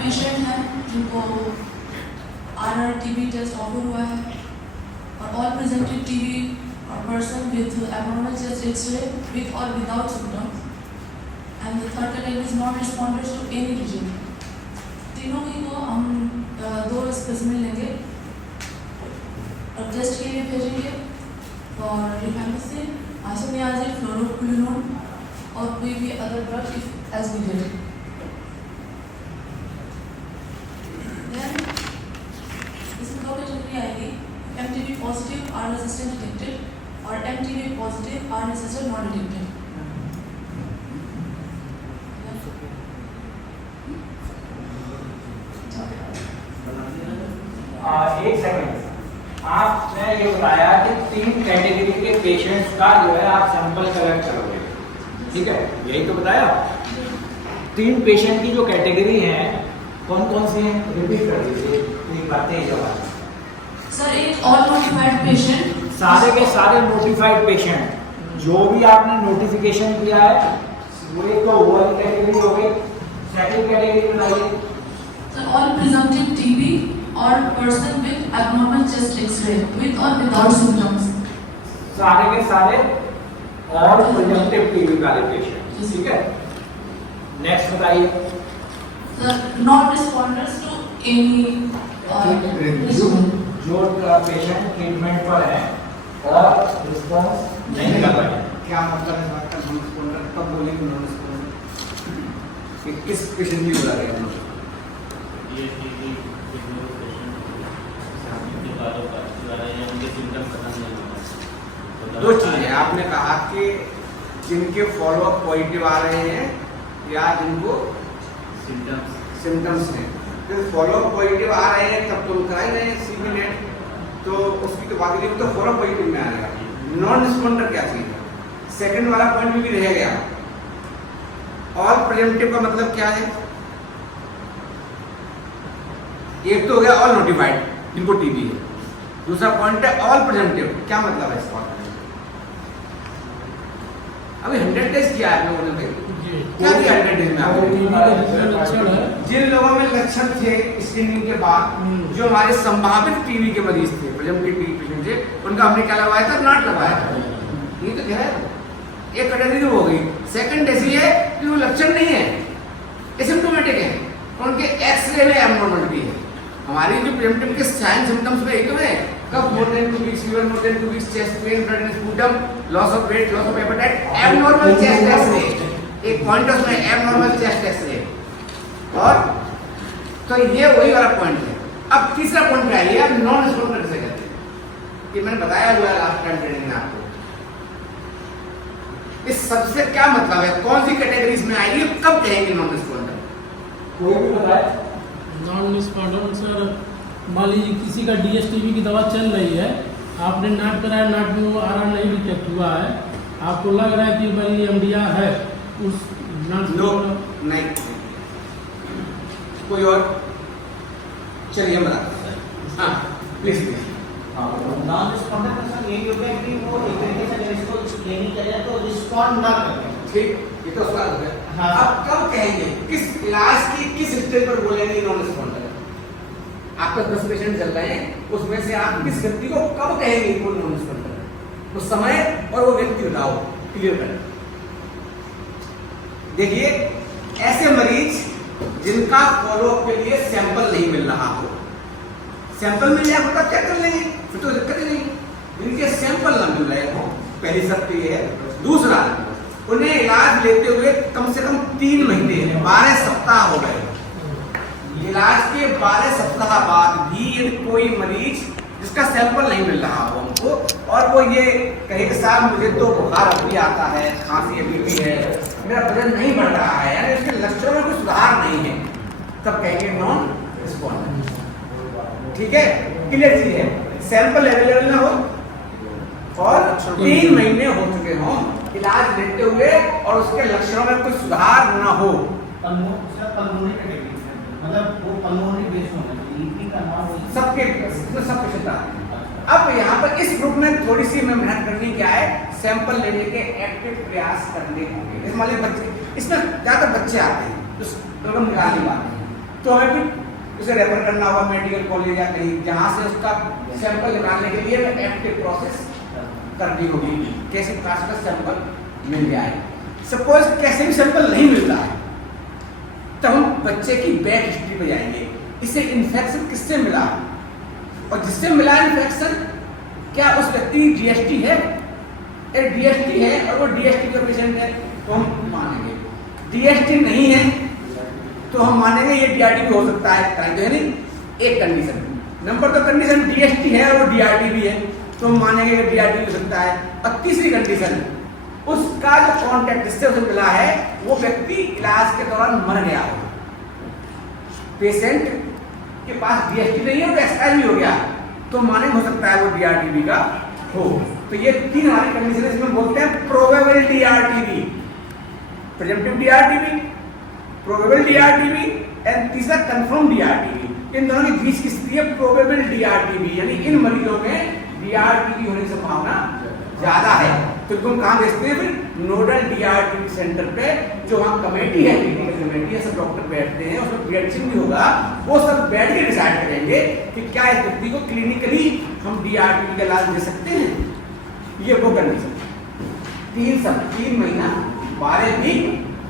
Patient हैं जिनको RR TB test offer हुआ है और all presented TB person with abnormal chest X-ray with or without symptoms and the third category is non-responders to any region. तीनों ही को हम 2 specimen लेंगे और टेस्ट के लिए भेजेंगे और रिफैम्पिसिन, आइसोनियाजिन, फ्लोरोक्विनोन और कोई भी other drug if as needed. Then इसमें 2 कैटेगरी आएगी. MTB positive R resistant detected और MTB positive R resistant not detected. एक सेकंड, आपने ये बताया कि 3 कैटेगरी के पेशेंट्स का जो है आप सैंपल कलेक्ट करोगे, ठीक है, यही तो बताया. 3 पेशेंट की जो कैटेगरी है कौन कौन सी हैं, रिपीट कर दीजिए, 3 बातें ही जवाब. सर एक ऑल नोटिफाइड पेशेंट, सारे के सारे नोटिफाइड पेशेंट जो भी आपने नोटिफिकेशन किया है वो एक तो वाली कैटेगरी हो गई. सेकंड कैटेगरी बताइए. सर ऑल प्रिजम्पटिव TB और person with abnormal chest X-ray with or without symptoms. सारे के सारे और प्रिजम्पटिव टीबी वाले पेशेंट, ठीक है. नेक्स्ट बताइए. Sir non responders to any जो पेशेंट ट्रीटमेंट पर है और रिस्पॉन्स नहीं कर रहे हैं. क्या मतलब है बात का नॉन रिस्पॉन्डर? कब बोलेंगे नॉन रिस्पॉन्डर? कि किस पेशेंट की बोला गया है? ये दो चीजें आपने कहा कि जिनके फॉलोअप पॉजिटिव आ रहे हैं या जिनको सिम्टम्स हैं. तो फॉलोअप पॉजिटिव आ रहे हैं तब तो करा ही रहे CB नेट, तो उसकी तो बात नहीं, तो फॉलोअप पॉजिटिव में आ जाएगा. नॉन रिस्पॉन्डर क्या चीज है? सेकंड वाला पॉइंट भी रह गया. ऑल प्रेजेंटिव का मतलब क्या है? एक तो हो गया ऑल नोटिफाइड जिनको TB है, दूसरा पॉइंट है ऑल प्रेजेंटिव. क्या मतलब है इसका? अभी 100 टेस्ट किया है लोगों ने, क्या किया 100 टेस्ट में आपने? जिन लोगों में लक्षण थे स्क्रीनिंग के बाद, जो हमारे संभावित TB के मरीज थे, प्रेजेंटिव TB पेशेंट थे, उनका हमने क्या लगवाया था? नॉट लगवाया था. ये तो क्या है, एक कैटेगरी हो गई. सेकंड ऐसी है कि वो लक्षण नहीं है, एसिम्प्टोमेटिक है, उनके एक्सरे में एब्नॉर्मलिटी है. हमारी जो प्रेजेंटिव के साइन सिम्टम्स में एक तो है cough more than 2 weeks, fever more than 2 weeks, chest pain, blood sputum, loss of weight, loss of appetite, abnormal chest x-ray. एक पॉइंट है उसमें एब्नॉर्मल चेस्ट एक्सरे. और तो ये वही वाला पॉइंट है. अब तीसरा पॉइंट क्या है? ये नॉन रिस्पॉन्डर किसे कहते हैं? ये मैंने बताया जो है लास्ट टाइम ट्रेनिंग में आपको. इस सबसे क्या मतलब है? कौन सी कैटेगरीज में आएगी? कब कहेंगे नॉन रिस्पॉन्डर? कोई भी बताए. नॉन रिस्पॉन्डर सर, मान लीजिए किसी का DSTB की दवा चल रही है, आपने नाट कराया, नाट में वो RR नहीं डिटेक्ट हुआ है, आपको लग रहा है कि मान लीजिए MDR है, उस नहीं. कोई और? चलिए हम बताते हैं. हाँ प्लीज. नॉन रिस्पॉन्डर का सर यही होता है कि वो एक तरीके से अगर इसको लेनी चाहिए तो रिस्पॉन्ड ना करें. ठीक, ये तो उसका हो गया. हाँ. अब कब कहेंगे? किस इलाज की किस स्टेज पर बोलेंगे नॉन रिस्पॉन्डर? आपका 10 पेशेंट चल रहे हैं, उसमें से आप किस व्यक्ति को कब कहेंगे वो नॉन रिस्पॉन्डर? वो समय और वो व्यक्ति बताओ, क्लियर कर. देखिए, ऐसे मरीज जिनका फॉलोअप के लिए सैंपल नहीं मिल रहा हो, सैंपल मिल जाए तब चेक कर लेंगे, फिर तो दिक्कत ही नहीं. जिनके सैंपल ना मिल रहे हो, पहली शर्त ये है. दूसरा, उन्हें इलाज लेते हुए कम से कम 3 महीने 12 सप्ताह हो गए. इलाज के 12 सप्ताह बाद भी यदि कोई मरीज जिसका सैंपल नहीं मिल रहा हो हमको, और वो ये कहे कि साहब मुझे तो बुखार अभी आता है, खांसी अभी भी है, मेरा वजन नहीं बढ़ रहा है, यानी उसके लक्षणों में कोई सुधार नहीं है, तब कहेंगे नॉन रिस्पॉन्डर. ठीक है, क्लियर चीज है. सैंपल अवेलेबल ना हो और 3 महीने हो चुके हों इलाज लेते हुए और उसके लक्षणों में कोई सुधार ना हो. मतलब वो पल्मोनरी बेस्ड होना चाहिए, का नाम सबके सब कुछ होता है. अब यहाँ पर इस ग्रुप में थोड़ी सी हमें मेहनत करनी क्या है? सैंपल लेने के एक्टिव प्रयास करने होंगे. इसमें ज्यादातर बच्चे आते हैं, तो निकालने वाले हैं. तो हमें फिर उसे रेफर करना होगा मेडिकल कॉलेज या कहीं, जहाँ से उसका सैंपल निकालने के लिए एक्टिव प्रोसेस करनी होगी, कैसे प्रकार का सैंपल मिल जाए। सपोज कैसे भी सैंपल नहीं मिलता है, तो हम बच्चे की बैक हिस्ट्री पे जाएंगे, इसे इन्फेक्शन किससे मिला और जिससे मिला इन्फेक्शन, क्या उस व्यक्ति की डीएसटी है, एक डीएसटी है और वो डीएसटी का पेशेंट है तो हम मानेंगे, डीएसटी नहीं है तो हम मानेंगे ये डीआरटी भी हो सकता है, तो है नहीं, एक कंडीशन। नंबर 2 कंडीशन डीएसटी है और वो डीआरटी भी है तो हम मानेंगे कि डीआरटी हो सकता है। और तीसरी कंडीशन, उसका जो कॉन्टैक्ट जिससे उसे मिला है वो व्यक्ति इलाज के दौरान मर गया हो, पेशेंट के पास डीएसटी नहीं है तो एक्सपायर भी हो गया, तो माने हो सकता है वो डीआरटीबी का हो। तो ये 3 हमारी कंडीशन है, इसमें बोलते हैं probable DRTB, presumptive DRTB, probable DRTB and तीसरा कंफर्म डीआरटीबी। इन दोनों की बीच की स्थिति है प्रोबेबल डीआरटीबी, यानी इन मरीजों में डीआरटीबी होने की संभावना ज्यादा है। तो तुम कहाँ भेजते हैं फिर? नोडल डीआरटीबी सेंटर पे, जो वहाँ कमेटी है, क्लिनिकल कमेटी है, सब डॉक्टर बैठते हैं, उसमें प्रिडिक्शन भी होगा, वो सब बैठ के डिसाइड करेंगे कि क्या इस व्यक्ति को क्लिनिकली हम डीआरटीबी का इलाज दे सकते हैं। ये वो कंडीशन 3 महीना 12 वीक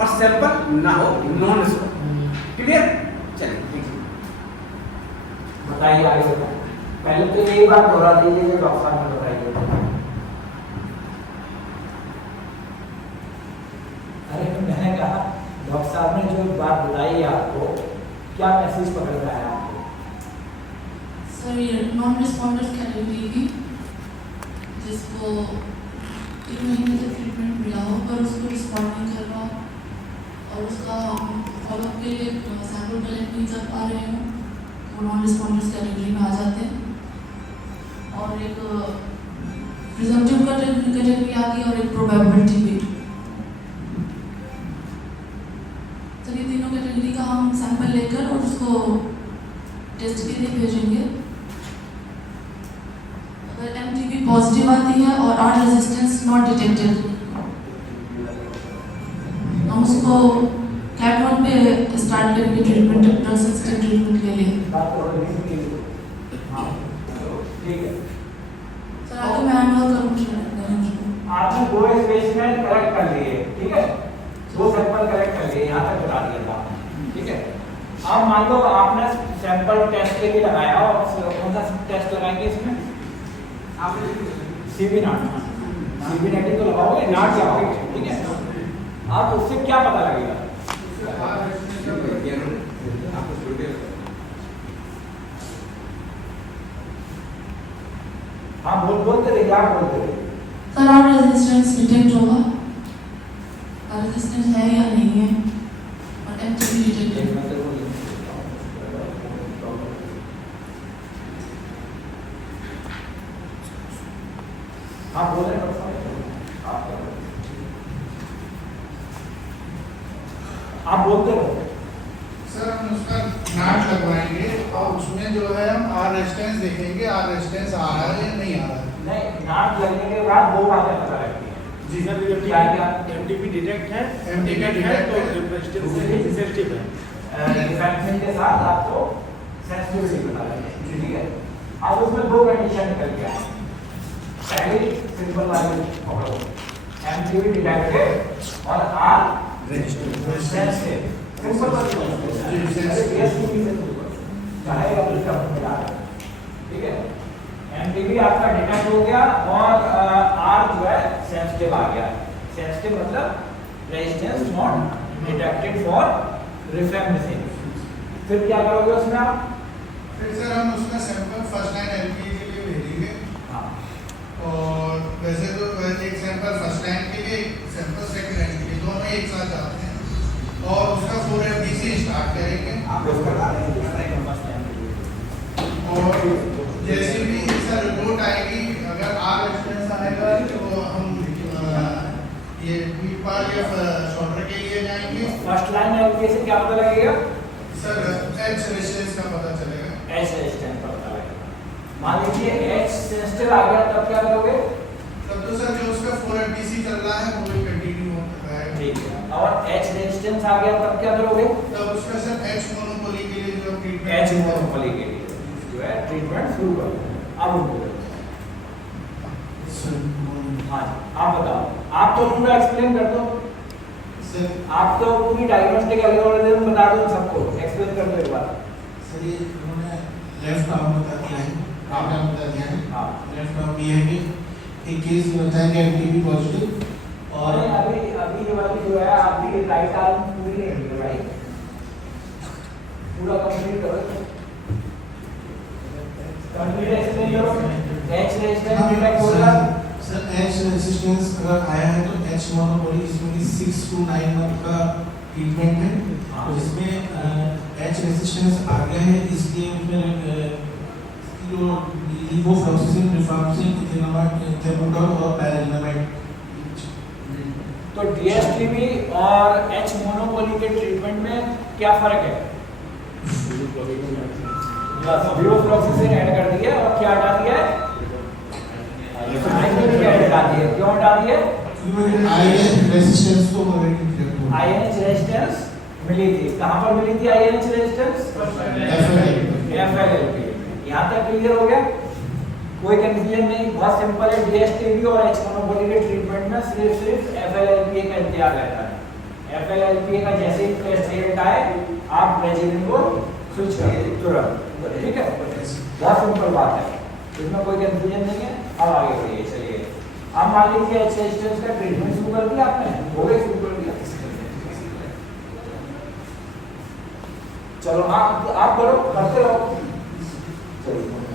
और सैंपल ना हो, नॉन रिस्पॉन्स। क्लियर? चलिए ठीक है, बताइए आगे बताइए। पहले तो यही बात दोहरा दीजिए जो डॉक्टर साहब ने बताई है। अरे मैंने कहा डॉक्टर साहब ने जो बात बताई है आपको, क्या मैसेज पकड़ रहा है आपको? सर ये नॉन रिस्पॉन्डर कैटेगरी की, जिसको 3 महीने से ट्रीटमेंट मिला हो पर उसको रिस्पॉन्ड नहीं कर रहा और उसका फॉलोअप के लिए सैंपल कलेक्ट नहीं कर पा रहे हो, वो नॉन रिस्पॉन्डर्स कैटेगरी में आ जाते हैं। और एक प्रिजम्पटिव कैटेगरी आ गई और एक प्रोबेबल टीबी। तो ये तीनों कैटेगरी का हम सैंपल लेकर और उसको टेस्ट के लिए भेजेंगे। अगर एमटीबी पॉजिटिव आती है और आर रेजिस्टेंस नॉट डिटेक्टेड, हम उसको कैट 1 पे स्टार्ट करेंगे ट्रीटमेंट, ड्रग सेंसिटिव ट्रीटमेंट के लिए। ठीक है, सर आगे मैं हैंडओवर करूँगी। आपने 2 स्पेसिमेन कलेक्ट कर लिए, ठीक है, 2 सैंपल कलेक्ट कर लिए, यहाँ तक बता दिया था, ठीक है। अब मान लो आपने सैंपल टेस्ट के लिए लगाया, और कौन सा टेस्ट लगाएंगे इसमें? आप सीबी नाट, सीबी नेगेटिव तो लगाओगे, नाट लगाओगे, ठीक है। आप उससे क्या पता लगेगा? हाँ बोलते रहिए, आप बोलते रहिए। सर आर रेजिस्टेंस डिटेक्ट होगा, आर रेजिस्टेंस है या नहीं है, और एमटीबी डिटेक्टेड। हाँ बोल रहे हैं, आप बोलते रहो। सर हम उसका नाट लगवाएंगे और उसमें जो है हम आर रेजिस्टेंस देखेंगे, आर रेजिस्टेंस आ रहा है या नहीं आ रहा है। नहीं, नाट लगने के बाद 2 बातें पता लगती हैं। जी सर, क्या क्या? एमटीपी डिटेक्ट है, एमटीपी डिटेक्ट तो रेजिस्टेंस सेंसिटिव है। रिफ्रैक्शन के साथ आपको सेंसिटिविटी पता लगेगी, ठीक है। अब उसमें 2 कंडीशन निकल गया। पहली सिंपल वाली पकड़ो, एमटीबी डिटेक्टेड और आर रेजिस्टेंस। सिंपल वाली चाहे उसका मिला, ठीक है। एमटीबी आपका डिटेक्ट हो गया और आर जो है सेंसिटिव आ गया। सेंसिटिव मतलब resistance not detected for refraction. फिर क्या करोगे उसमें आप? फिर सर हम उसका सैंपल फर्स्ट लाइन एलपीए के लिए भेजेंगे। हाँ, और वैसे तो एक सैंपल फर्स्ट लाइन के लिए, एक सैंपल सेकंड लाइन के लिए, दोनों एक साथ जाते हैं और उसका 4FDC स्टार्ट करेंगे। आप उसका और जैसे भी सर रिपोर्ट आएगी, अगर आर रेजिस्टेंस आएगा तो हम ये पीपाल या शॉर्टर के लिए जाएंगे। फर्स्ट लाइन एलपीए से क्या पता लगेगा? सर एच रेजिस्टेंस का पता चलेगा, एच रेजिस्टेंस का पता लगेगा। मान लीजिए एच सेंसिटिव आ गया, तब क्या करोगे? तब तो सर जो उसका 4FDC चल रहा है वो कंटिन्यू होता है। ठीक है। और एच रेजिस्टेंस आ गया, तब क्या करोगे? तब उसका सर एच मोनोपोली के लिए मोनोपोली के लिए जो है ट्रीटमेंट शुरू कर दो। अब उनको हाँ जी, आप बताओ, आप तो पूरा एक्सप्लेन कर दो, आप तो पूरी डायग्नोस्टिक एल्गोरिथम बता दो सबको, एक्सप्लेन कर दो एक बार। सर ये उन्होंने लेफ्ट आर्म बता दिया है, राइट आर्म बता दिया है। हाँ। लेफ्ट आर्म ये है कि एक केस में होता है कि एंटीबी पॉजिटिव और अभी ये वाली जो है आपकी राइट आर्म पूरी नहीं हुई, राइट पूरा कंप्लीट करो, कंप्लीट एक्सप्लेन करो। एच रेजिस्टेंस डिटेक्ट होगा सर, एच रेजिस्टेंस अगर आया है तो एच मोनोपोली इसमें 6 to 9 मंथ का ट्रीटमेंट है, तो इसमें एच रेजिस्टेंस आ गया है, इसलिए उसमें जो लीवोफ्लॉक्सिसिन, रिफाम्पिसिन, इथेनोमाइड, इथेनोडोल और पैरेलनामाइड। तो डीएसटीबी और एच मोनोपोली के ट्रीटमेंट में क्या फर्क है? लीवोफ्लॉक्सिसिन ऐड कर दिया और क्या हटा दिया है? आईएनएच हटा दिया। क्यों हटा दिया? आईएनएच रेजिस्टेंस तो आईएनएच रेजिस्टेंस मिली थी, कहाँ पर मिली थी आईएनएच रेजिस्टेंस? एफएलएलपी। यहाँ तक क्लियर हो गया, कोई कंफ्यूजन नहीं, बहुत सिंपल है। डीएसटीबी और एच मोनोपोली के ट्रीटमेंट में सिर्फ एफएलएलपी का इंतजार रहता है। एफएलएलपी का जैसे ही रिजल्ट आए आप रेजिलिन को स्विच कर दो तुरंत, ठीक है? बहुत सिंपल बात है, इसमें कोई कंफ्यूजन नहीं है। अब आगे बढ़िए, चलिए अब मान लीजिए एच रेजिस्टेंस का ट्रीटमेंट शुरू कर दिया आपने, हो गया, शुरू कर दिया, चलो आप करो, करते रहो, चलिए।